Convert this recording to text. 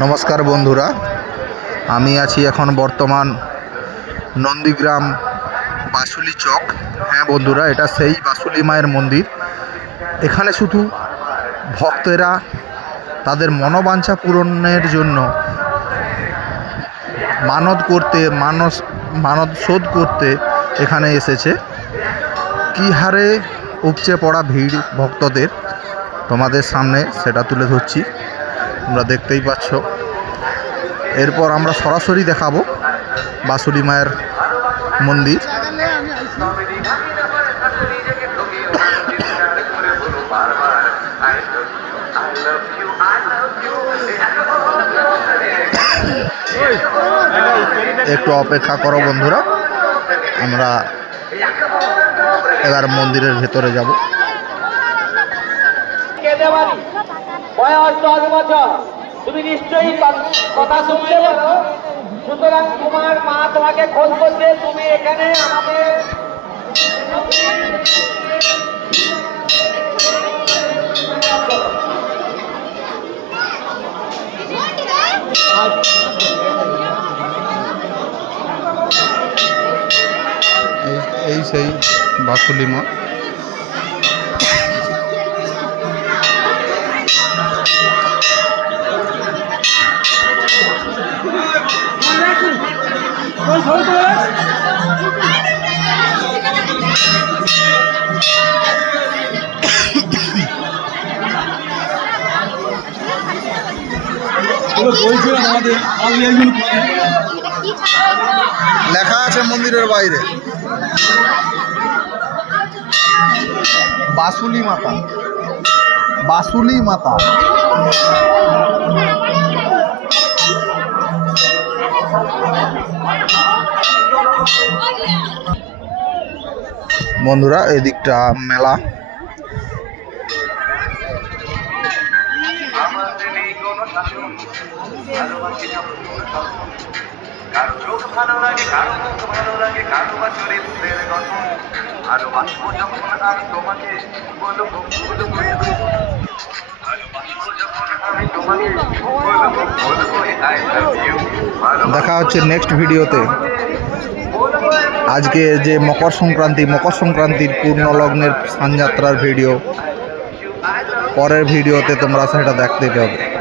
নমস্কার বন্ধুরা, আমি আছি এখন বর্তমান নন্দীগ্রাম বাসুলি চক। হ্যাঁ বন্ধুরা, এটা সেই বাসুলি মায়ের মন্দির। এখানে শুধু ভক্তেরা তাদের মনোবাঞ্ছা পূরণের জন্য মানত শোধ করতে এখানে এসেছে। কী হারে উপচে পড়া ভিড় ভক্তদের তোমাদের সামনে সেটা তুলে ধরছি, তোমরা দেখতেই পাচ্ছ। এরপর আমরা সরাসরি দেখাবো বাসুলি মায়ের মন্দির। একটু অপেক্ষা করো বন্ধুরা, আমরা এবার মন্দিরের ভেতরে যাব। তুমি নিশ্চয়ই কথা শুনতে পারো, সুতরাং তোমার মা তোমাকে খোঁজ করছে। তুমি এখানে আমাদের এই সেই বাসুলি মা। লেখা আছে মন্দিরের বাইরে বাসুলি মাতা, বাসুলি মাতা। বন্ধুরা, এদিকটা মেলা। কারো চোখ ভালো লাগে, কারো মুখ ভালো লাগে, কারো বা চরিত্রের গঠন। ভালোবাসবো যখন আমি তোমাকে বলবো, ভালোবাসবো যখন আমি তোমাকে বলবো I love you। দেখা হচ্ছে নেক্সট ভিডিওতে। আজকে যে মকর সংক্রান্তির পূর্ণ লগ্নের স্নানযাত্রার ভিডিও, পরের ভিডিওতে তোমরা সেটা দেখতে পাবে।